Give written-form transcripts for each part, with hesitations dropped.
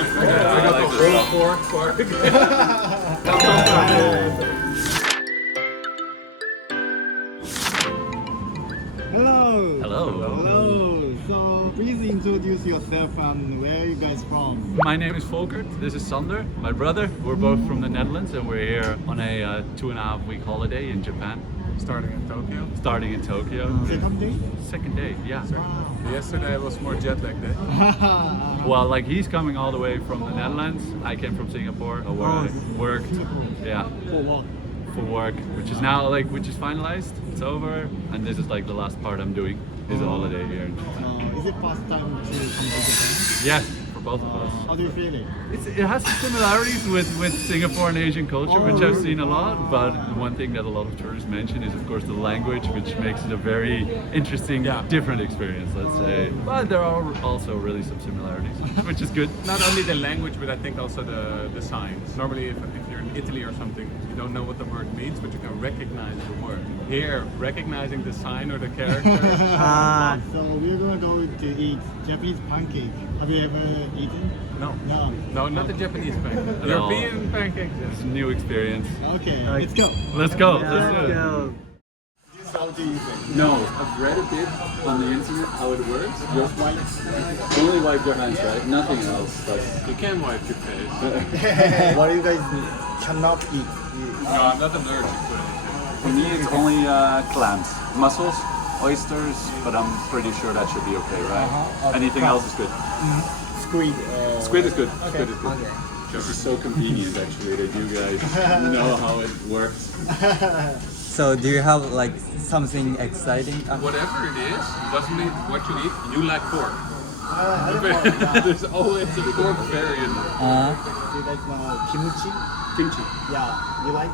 I got the whole pork. Hello. Hello. Hello. So please introduce yourself and where are you guys from? My name is Volkert. This is Sander, my brother. We're both from the Netherlands and we're here on a 2.5-week holiday in Japan. Starting in Tokyo. Second day? Second day, yeah. Wow. Yesterday was more jet lag day. Well, like he's coming all the way from the Netherlands. I came from Singapore where I worked. Yeah. For what? For work, which is now which is finalized. It's over, and this is like the last part I'm doing. Is a holiday here in Japan. Is it first time to come to Japan? Yes, for both of us. How do you feel it? It has some similarities with Singapore and Asian culture, which I've seen a lot. But one thing that a lot of tourists mention is, of course, the language, which makes it a very interesting, different experience, let's say. But there are also really some similarities, which is good. Not only the language, but I think also the signs. Normally, if you're in Italy or something, you don't know what the word means, but you can recognize the word. Here, recognizing the sign or the character. So we're gonna go to eat Japanese pancake. Have you ever eaten? No. No. Not the Japanese pancake. No. European pancakes. It's a new experience. Okay, let's go. Let's go. Let's do it. How do you think? No, I've read a bit on the internet how it works. Just only wipe your hands, right? Nothing else. Like, You can wipe your face. What do you guys cannot eat? No, I'm not allergic to anything. for me, it's only clams, mussels, oysters, but I'm pretty sure that should be okay, right? Anything else is good. Squid. Squid is good. Squid is good. Okay. This is so convenient, actually, that you guys know how it works. So do you have like something exciting? Whatever it is, doesn't mean what you eat. You like pork. I don't know. There's always a pork variant. Do you like kimchi? Kimchi. Yeah. You like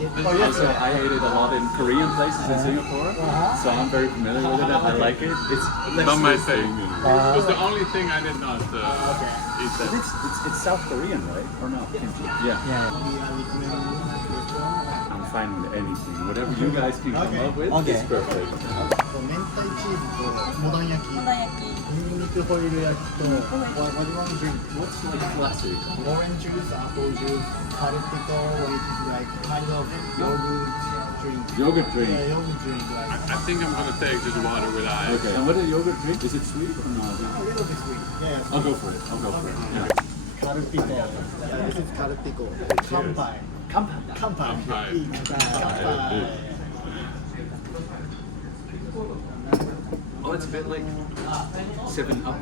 it? Also, I ate it a lot in Korean places in Singapore, so I'm very familiar with it and I like it. It's Not my thing. It was the only thing I did not eat. But it's South Korean, right? Or no? Kimchi. Yeah. I'm fine with anything. Whatever you guys can come up with is perfect. 明太チーズとモダン焼き、ニンニクホイル焼きと、what do you want to drink? What's like classic? Orange juice, apple juice, Calpico, which is like kind of yogurt drink. Yogurt drink. Yeah, yogurt drink. Like I think I'm gonna take just water with ice. Okay. And what is yogurt drink? Is it sweet or not? a little bit sweet. Yeah. I'll go for it. Yeah. Calpico. Yeah, this is Calpico. Kampai. Kampai. Kampai. Oh, it's a bit like 7-Up.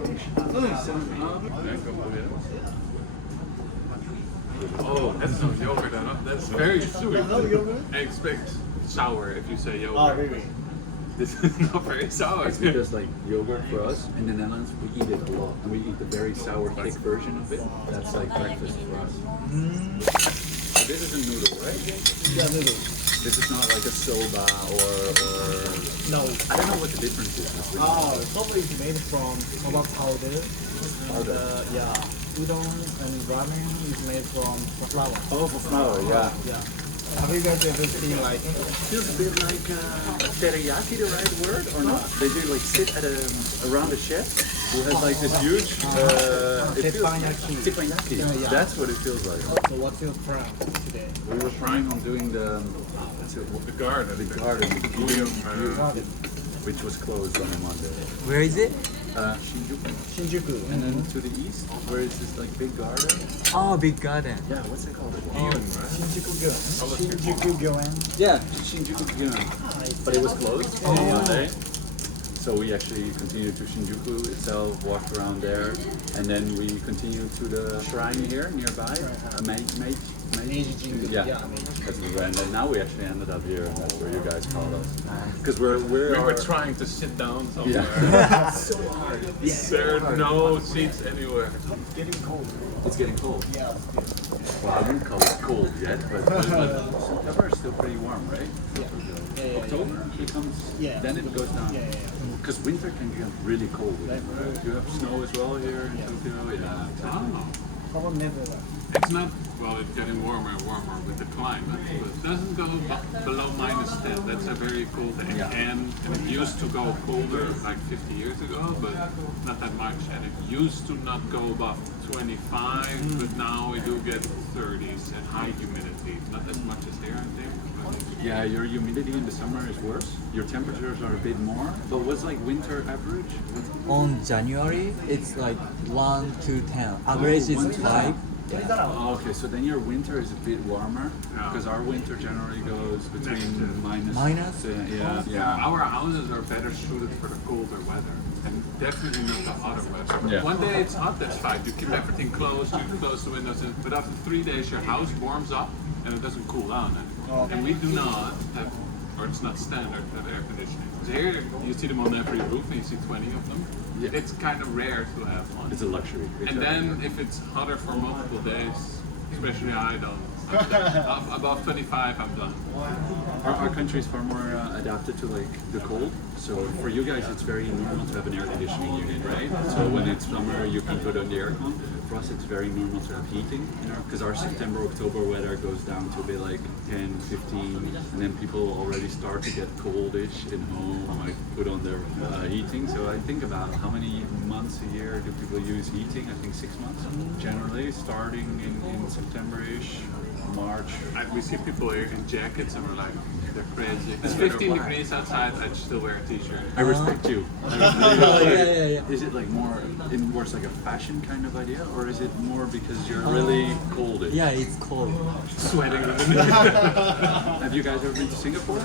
Oh, that's no yogurt. That's very sweet. No yogurt? I expect sour if you say yogurt. Oh, really? This is not very sour. It's because like yogurt for us in the Netherlands, we eat it a lot, and we eat the very sour, thick version of it. That's like breakfast for us. So this is a noodle, right? Yeah, noodle. This is not like a soba or No. I don't know what the difference is. Soba is made from soba powder. Udon and ramen is made from flour. Oh, for flour, yeah. Yeah. Have you guys ever seen like? Feels a bit like teriyaki, the right word, or not? They do like sit at around a chef who has like this huge. Teppanyaki. Teppanyaki. Yeah. That's what it feels like. So what's your plan today? We were trying on doing the garden. the garden, which was closed on a Monday. Where is it? Shinjuku. Shinjuku. And then to the east, where is this like big garden? Oh, big garden. Yeah, what's it called? Shinjuku Gyoen. Yeah, Shinjuku Gyoen. But it was closed on Monday. So we actually continued to Shinjuku itself, walked around there, and then we continued to the shrine here nearby. Meiji-jingu. Yeah, that's the brand. And now we actually ended up here, and that's where you guys called us. Because we were trying to sit down somewhere. Yeah. It's so hard. There are no seats anywhere. It's getting cold. It's getting cold. Yeah. Well, I wouldn't call it cold yet, but September is still pretty warm, right? Yeah. October becomes, then it goes down. Yeah. Because winter can get really cold. Right? You have snow as well here in Tokyo. Yeah. How never? It's not, well, it's getting warmer and warmer with the climate, but it doesn't go below -10. That's a very cold thing. And it used to go colder like 50 years ago, but not that much. And it used to not go above 25, but now we do get 30s and high humidity. Not as much as here, I think. Yeah, your humidity in the summer is worse. Your temperatures are a bit more. But what's like winter average? On January, it's like 1 to 10. Average is 1 to 5. Oh, okay, so then your winter is a bit warmer because our winter generally goes between minus. Yeah. Our houses are better suited for the colder weather and definitely not the hotter weather. Yeah. One day it's hot, that's fine. You keep everything closed, you close the windows, but after 3 days your house warms up and it doesn't cool down anymore. And we do not have, or it's not standard to have air conditioning. So here you see them on every roof and you see 20 of them. Yeah. It's kind of rare to have one. It's a luxury. And then if it's hotter for multiple days, especially I don't. Above 25 I'm done. Our country is far more adapted to like the cold. So for you guys it's very normal to have an air conditioning unit, right? So when it's summer you can put on the aircon. For us it's very normal to have heating, you know, because our September, October weather goes down to a bit like 10, 15, and then people already start to get coldish in home, like put on their heating. So I think about how many months a year do people use heating? I think 6 months generally, starting in September-ish. March. We see people here in jackets and we're like, they're crazy. It's 15 degrees outside, I still wear a t-shirt. I respect you. Yeah. Is it like more in worse like a fashion kind of idea, or is it more because you're really coldish? Yeah, it's cold. Sweating. Have you guys ever been to Singapore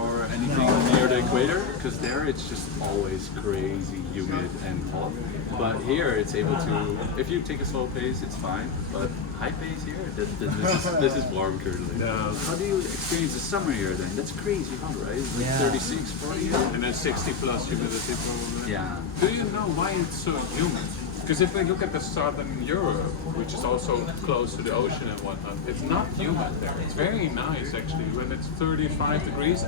or anything near the equator? Because there it's just always crazy humid and hot. But here it's able to, if you take a slow pace, it's fine. But high pace here, this is warm currently. Yeah. How do you experience the summer here then? That's crazy hot, right? It's like Yeah. 36, 40 here. And then 60 plus humidity probably. Yeah. Do you know why it's so humid? Because if we look at the southern Europe, which is also close to the ocean and whatnot, it's not humid there. It's very nice actually when it's 35 degrees.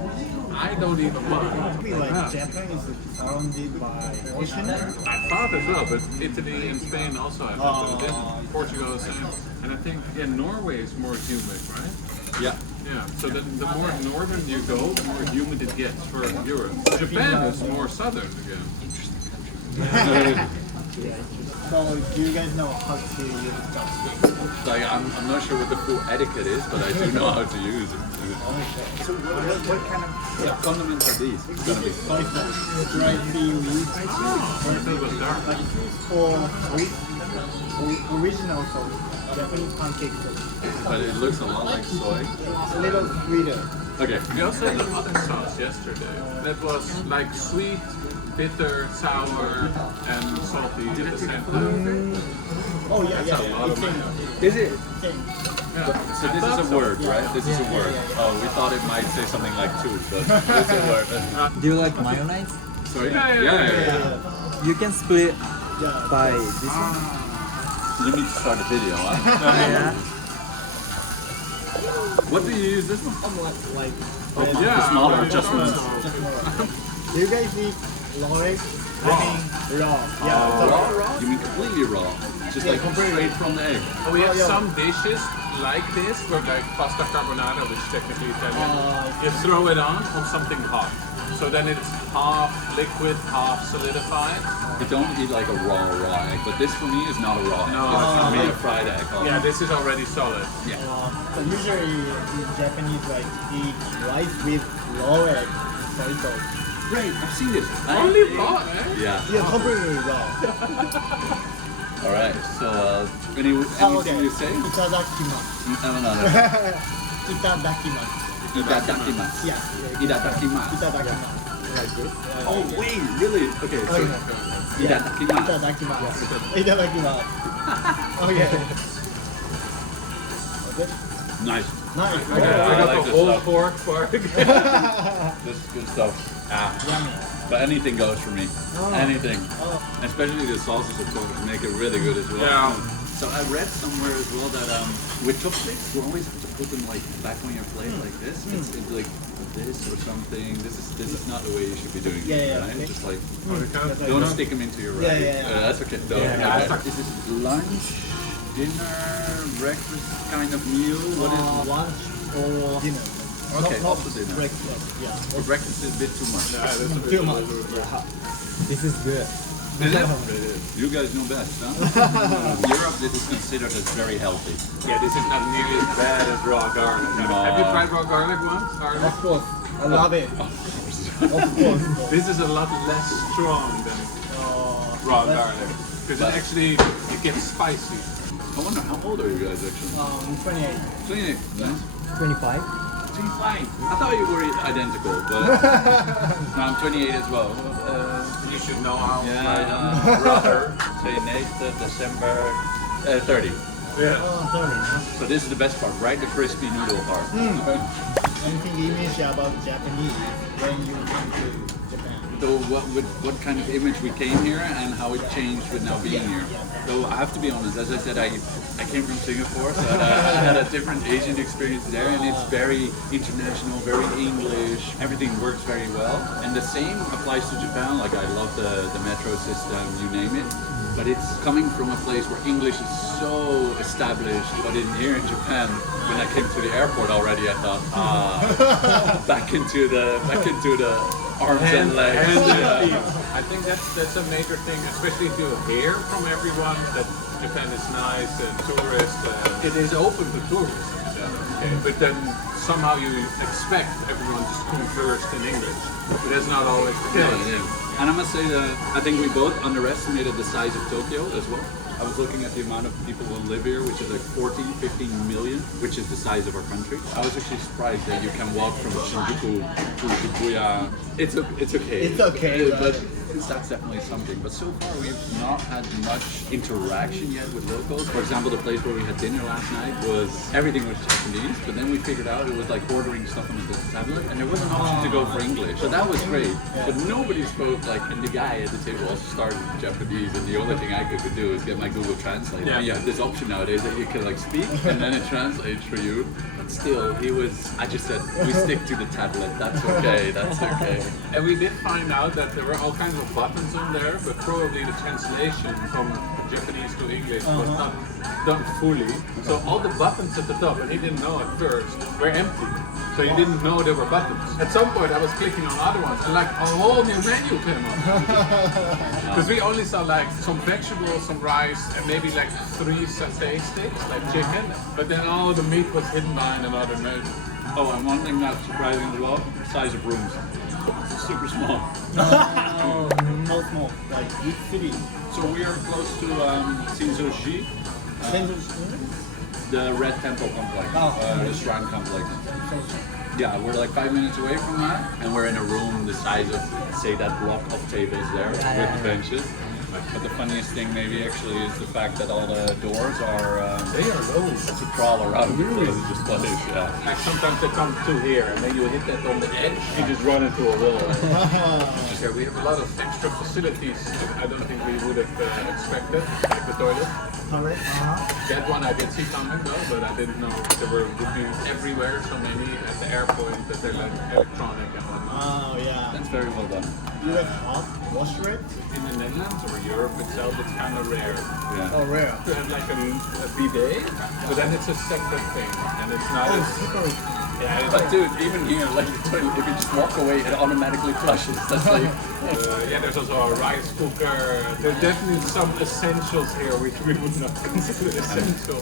I don't even mind. Maybe like Yeah. Japan is surrounded by ocean. I thought as well, but Italy and Spain also have that. Portugal the same. And I think Norway is more humid, right? Yeah. Yeah. So the more northern you go, the more humid it gets for Europe. Japan is more southern again. So do you guys know how to use chopsticks? Like I'm not sure what the full etiquette is, but I do know how to use it. So what kind of condiments are these? It's gonna be Like dry seaweed. Like for original sauce, Japanese pancake sauce. but it looks a lot like soy. It's a little sweeter. Okay. We also had another sauce yesterday that was like sweet, bitter, sour, and salty at the same time. Oh yeah, That's a lot of It's mayo. Is it? same. Yeah. So this is a word, right? This is a word. Oh, we thought it might say something like two, but it's a word. Do you like mayonnaise? Sorry? Yeah. You can split Yeah. by this one. You need to start the video, huh? Yeah. What do you use this one? Like Yeah. The smaller adjustments. do you guys eat raw egg? I mean raw. Yeah. so- Raw? You mean completely raw? Just like straight from the egg. We have some dishes like this, where like pasta carbonara, which is technically Italian. You throw it on something hot. So then it's half liquid, half solidified. We don't eat like a raw egg, but this for me is not a raw egg. No, This is it's for me not. a fried egg. Yeah, this is already solid. So usually the Japanese like eat rice with raw egg soy sauce. Great, I've seen this. Only raw, eh? Yeah. Yeah, completely raw. All right. So, anything you say? Itadakimasu. No. Itadakimasu. Itadakimasu. Yeah. Itadakimasu. Itadakimasu. Like this. Oh wait, really? Okay. So, itadakimasu. Itadakimasu. Itadakimasu. Okay. Okay. Nice. Nice. I I got like the this whole stuff. pork part. This is good stuff. Yummy. But anything goes for me. Oh. Anything. Oh. Especially the sauces of course make it really good as well. Yeah. So I read somewhere as well that with chopsticks you always have to put them like back on your plate like this. It's like this or something. This is not the way you should be doing it. Yeah, Right? okay. Just like That's don't like- stick them into your Yeah, rack. yeah. That's okay. No, Yeah. Is this lunch, dinner, breakfast kind of meal? What is it? Lunch or dinner. Okay, not also dinner. breakfast. Yeah. For breakfast is a bit too much. Yeah, that's a bit Too much. over. Yeah. This is good. Is it? You guys know best, huh? Europe, this is considered as very healthy. Yeah, this is not nearly as bad as raw garlic. Have you tried raw garlic once? Of course, I love it. Of course. This is a lot less strong than raw garlic because it gets spicy. I wonder how old are you guys actually? 28. 28. Nice. 25? 25. I thought you were identical, but no, I'm 28 as well. You should know how. Yeah, brother. 28 December 30. Yeah. Oh, sorry. So this is the best part, right? The crispy noodle part. Anything image about Japanese when you come to Japan? So what kind of image we came here and how it changed with now being here. So I have to be honest, as I said, I came from Singapore, so I had a different Asian experience there, and it's very international, very English, everything works very well. And the same applies to Japan, like I love the metro system, you name it. But it's coming from a place where English is so established. But here in Japan, when I came to the airport already, I thought, back into the arms and legs. Yeah. I think that's a major thing, especially if you hear from everyone that Japan is nice and tourist. It is open to tourists, okay. But then somehow you expect everyone to converse in English. But that's not always the case. Yeah. And I must say that I think we both underestimated the size of Tokyo as well. I was looking at the amount of people who live here, which is like 14, 15 million, which is the size of our country. I was actually surprised that you can walk from Shinjuku to Shibuya. It's okay. It's okay, But that's definitely something. But so far we've not had much interaction yet with locals. For example, the place where we had dinner last night everything was Japanese, but then we figured out it was like ordering stuff on the tablet, and there was an option to go for English. So that was great. But nobody spoke and the guy at the table also started with Japanese, and the only thing I could do is get my Google Translate. Yeah. And you have this option nowadays that you can speak, and then it translates for you. But still, I just said, we stick to the tablet. That's okay. That's okay. And we did find out that there were all kinds of buttons on there, but probably the translation from Japanese to English was not done fully. So all the buttons at the top, and he didn't know at first, were empty. So you didn't know there were buttons. At some point I was clicking on other ones and a whole new menu came up. Because we only saw some vegetables, some rice, and maybe 3 satay sticks, like chicken. But then all the meat was hidden behind another menu. Oh, and one thing that's surprising as well, size of rooms. Super small. No small. Like which city? So we are close to Shinzo-ji, the Red Temple complex, the shrine complex. Yeah, we're 5 minutes away from that, and we're in a room the size of, say, that block of tables there with the benches. But the funniest thing maybe actually is the fact that all the doors are They are low. to crawl around. Really? Just yeah. Sometimes they come to here, and then you hit that on the edge, you just run into a wall. Yeah, we have a lot of extra facilities that I don't think we would have expected, like the toilet. Correct. That one I did see coming though, but I didn't know there would be everywhere, so many at the airport that they're electronic and whatnot. Oh yeah. That's very well done. You like hot wash rate? In the Netherlands or Europe itself, it's kind of rare Yeah. Oh rare. to have a bidet, but then it's a separate thing, and it's not as... Super. Yeah, it's But dude, even here, the toilet, if you just walk away, it automatically flushes. That's yeah, there's also a rice cooker. There's definitely some essentials here which we would not consider essential.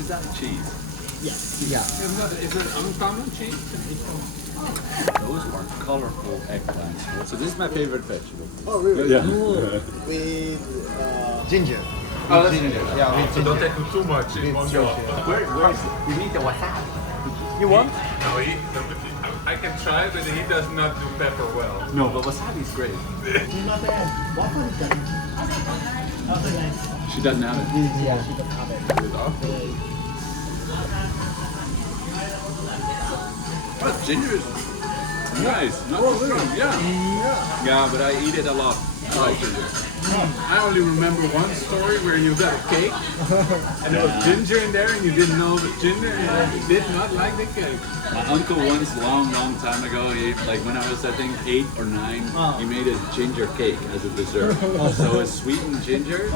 Is that cheese? Yeah. Is it uncommon cheese? Those are colorful eggplants. So this is my favorite vegetable. Oh really? Yeah. With ginger. Oh, that's ginger. Yeah, with So don't ginger. take too much. It won't go. Where is it? You need the wasabi. You want? No, I can try, but he does not do pepper well. No, but wasabi is great. She doesn't have it. Yeah, she doesn't have it. Oh, ginger is nice. Not too strong. Yeah. Yeah, but I eat it a lot. I like ginger. I only remember one story where you got a cake and there was ginger in there and you didn't know it was ginger and you did not like the cake. My uncle once, long time ago, when I was I think 8 or 9, he made a ginger cake as a dessert. So it's sweetened ginger. I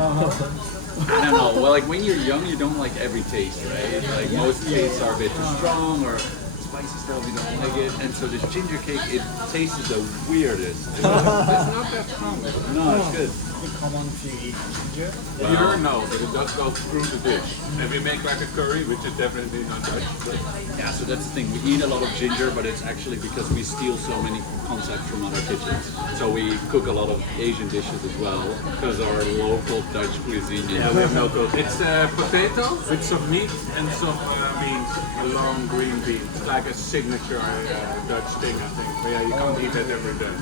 don't know. Well, when you're young, you don't like every taste, right? Most tastes are a bit too strong or spicy stuff, you don't like it. And so this ginger cake, it tastes the weirdest. It's not that strong. No, it's good. Is it common to eat ginger? Here, no, but it does go through the dish. And we make like a curry, which is definitely not Dutch. But Yeah, so that's the thing. We eat a lot of ginger, but it's actually because we steal so many concepts from other kitchens. So we cook a lot of Asian dishes as well, because our local Dutch cuisine. yeah, we have no cook. It's potato with some meat and some beans, a long green bean. It's like a signature Dutch thing, I think. But yeah, you can't eat that every day.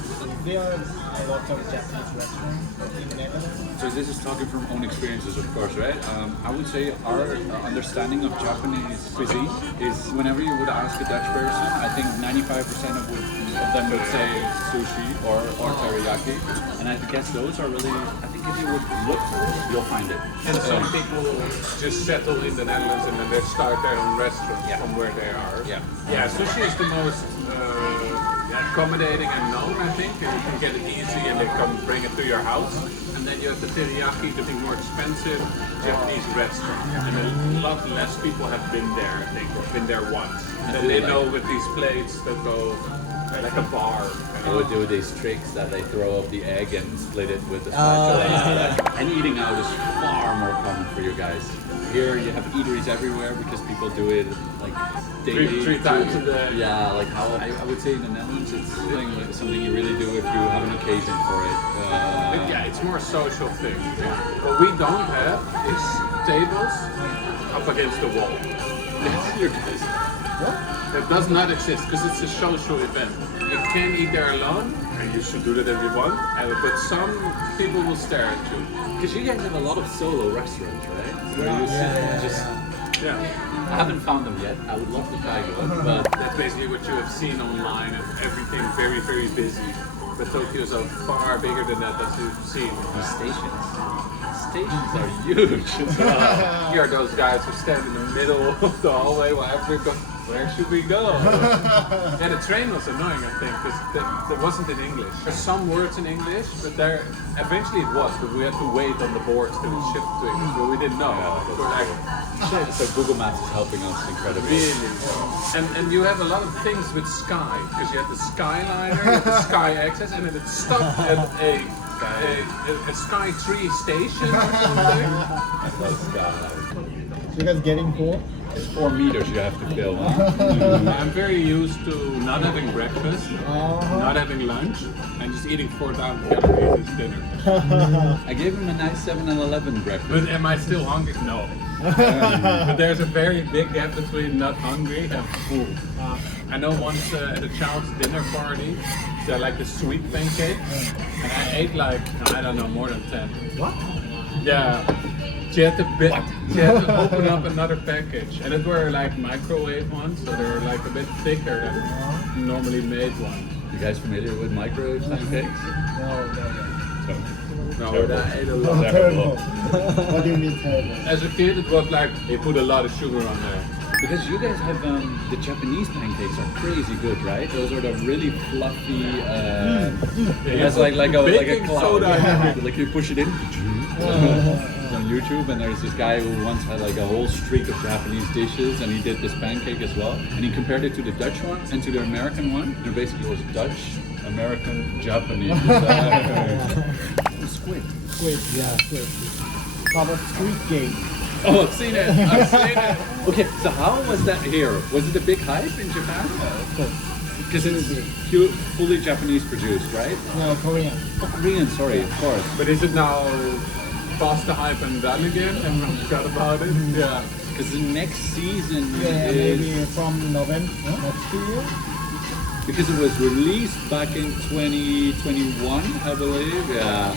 There are a lot of Japanese restaurants in the Netherlands. So this is talking from own experiences, of course, right? I would say our understanding of Japanese cuisine is whenever you would ask a Dutch person, I think 95% of them would say sushi or teriyaki. And I guess those are really, I think if you would look, you'll find it. And some people just settle in the Netherlands and then they start their own restaurant from where they are. Yeah. Yeah, sushi is the most accommodating and known, I think. And you can get it easy and they come bring it to your house. And then you have the teriyaki, the more expensive Japanese restaurant. And a lot less people have been there, I think, or been there once. And then they know with these plates that go like a bar. They would do these tricks that they throw up the egg and split it with the spatula. And eating out is far more common for you guys. Here you have eateries everywhere because people do it like daily. Three times a day. Yeah, like how I would say in the Netherlands, it's something you really do if you have an occasion for it. Yeah, it's more a social thing. What we don't have is tables up against the wall. You guys. That does not exist because it's a social event. You can eat there alone, and you should do that if you want. But some people will stare at you. Because you guys have a lot of solo restaurants, right? Where you sit and just. Yeah, I haven't found them yet. I would love to try one, but that's basically what you have seen online, and everything very, very busy. But Tokyo is so far bigger than that as you've seen. the stations are huge as well. Here are those guys who stand in the middle of the hallway while everybody goes, where should we go? Yeah, the train was annoying, I think, because there wasn't in English. There's some words in English, but there eventually it was, but we had to wait on the boards till it shipped to English, but we didn't know. We were like, So Google Maps is helping us incredibly. really? And you have a lot of things with Sky, because you have the Skyliner, you have the Sky Access, and then it stopped at a Sky 3 station or something. Let's go. So you guys getting full? It's 4 meters you have to fill. Huh? I'm very used to not having breakfast, not having lunch, and just eating 4,000 calories as dinner. I gave him a nice 7-Eleven breakfast. But am I still hungry? No. But there's a very big gap between not hungry and full. I know once at a child's dinner party, they had like the sweet pancake, and I ate like, I don't know, more than 10. What? Yeah. She had to open up another package, and it were like microwave ones, so they were like a bit thicker than normally made ones. You guys familiar with microwave pancakes? No, but I ate a lot. Terrible. What do you mean terrible? As a kid, it was like they put a lot of sugar on there. Because you guys have the Japanese pancakes are crazy good, right? Those are the really fluffy. It's like a Baking cloud. soda. Like you push it in. On YouTube, and there's this guy who once had like a whole streak of Japanese dishes, and he did this pancake as well, and he compared it to the Dutch one and to the American one. It basically was Dutch, American, Japanese. Squid. Squid, yeah, squid. How about Squid Game? Oh, I've seen it. I've seen it. Okay, so how was that here? Was it a big hype in Japan? Of course. Because it's fully Japanese produced, right? No, Korean. Oh, Korean, sorry, of course. But is it now past the hype and done again? Everyone forgot about it? Yeah. Because the next season Yeah, is... maybe from November next year. Because it was released back in 2021, I believe. Yeah.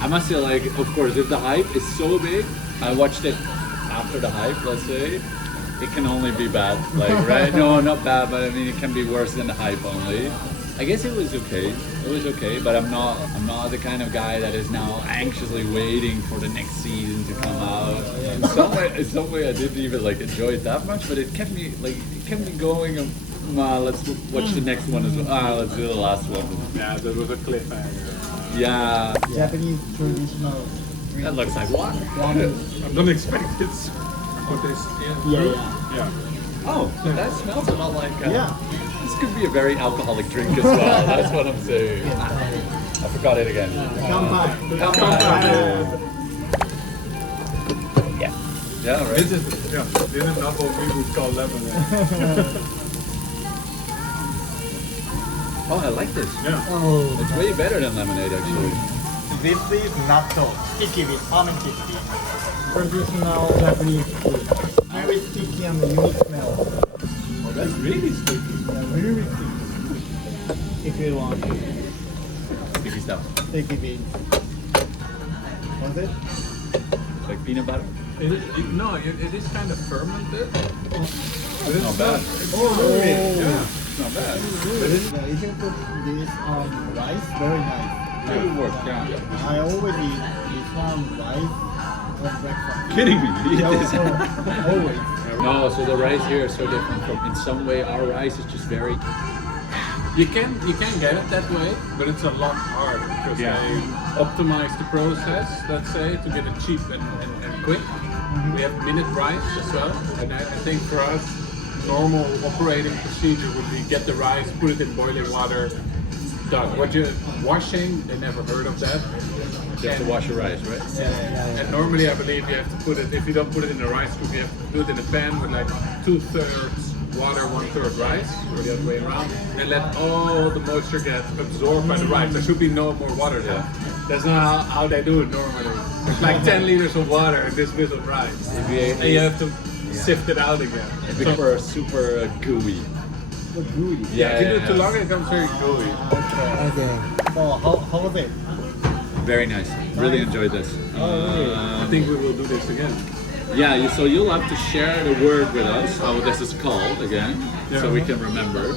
I must say, like, of course, if the hype is so big, I watched it after the hype, let's say. It can only be bad, like, right? No, not bad, but I mean, it can be worse than the hype only. I guess it was okay. It was okay, but I'm not the kind of guy that is now anxiously waiting for the next season to come out. In some way, I didn't even like enjoy it that much, but it kept me going. Let's watch the next one as well. Let's do the last one. Yeah, that was a cliffhanger. Yeah. Japanese traditional. That looks like what? Ramen. I don't expect it. What is? Yeah. Yeah. Oh, that smells a lot like. Yeah. This could be a very alcoholic drink as well. That's what I'm saying. I forgot it again. Kanpai. Yeah. Yeah, right. This is not what we would call lemonade. Oh, I like this. Yeah. Oh. It's way better than lemonade, actually. This is natto, sticky with fermented tea. Traditional Japanese food. Very sticky and unique smell. Oh, that's really sticky. Yeah, very sticky. If you want Sticky stuff. sticky beans. What's it? Like peanut butter. No, it is kind of fermented. But It's not bad. Yeah. It's not bad. If you put this on rice, very nice. It would work, yeah. I always eat this one rice for breakfast. Kidding me? You eat this? Always. No, so the rice here is so different from. In some way, our rice is just very. You can get it that way, but it's a lot harder because they optimize the process, let's say, to get it cheap and quick. We have minute rice as well, and I think for us, normal operating procedure would be get the rice, put it in boiling water, done. What you washing? They never heard of that. You have to wash your rice, right? And normally, I believe you have to put it. If you don't put it in a rice cooker, you have to do it in a pan with like 2/3 water, 1/3 rice, or the other way around, and let all the moisture get absorbed by the rice. There should be no more water there. That's not how they do it normally. It's like 10 liters of water in this bit of rice, and you have to sift it out again. Super gooey. So gooey. If you do it too long, it becomes very gooey. Okay. So how was it? Very nice. Really enjoyed this. I think we will do this again. Yeah, so you'll have to share the word with us, how this is called again, so we can remember.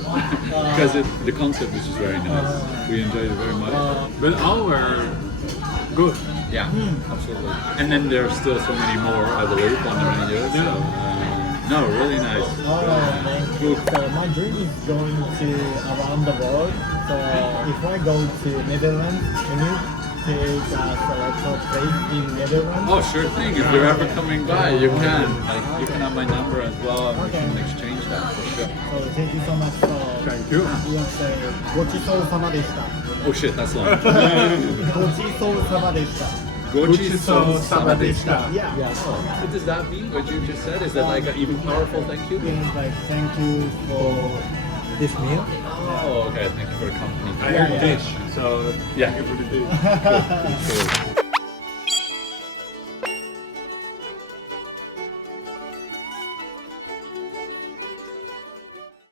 Because the concept is just very nice. We enjoyed it very much. But all were good. Yeah, absolutely. And then there's still so many more, I believe, on the menu. So, no, really nice. Oh, thank you. So my dream is going to around the world. So if I go to Netherlands, can you take a select place in Netherlands? Oh, sure thing. If you're ever coming by, you can. Like, you can have my number as well, and we can exchange that for sure. So thank you so much for Thank you.ごちそうさまでした。 Oh shit, that's long. ごちそうさまでした。 Gochi-so-sama deshita. Yeah. What does that mean? What you just said? Is that like an even powerful thank you? Means like thank you for this meal. Oh, okay. Thank you for the company. I had dish, so Yeah. thank you for the dish. Cool.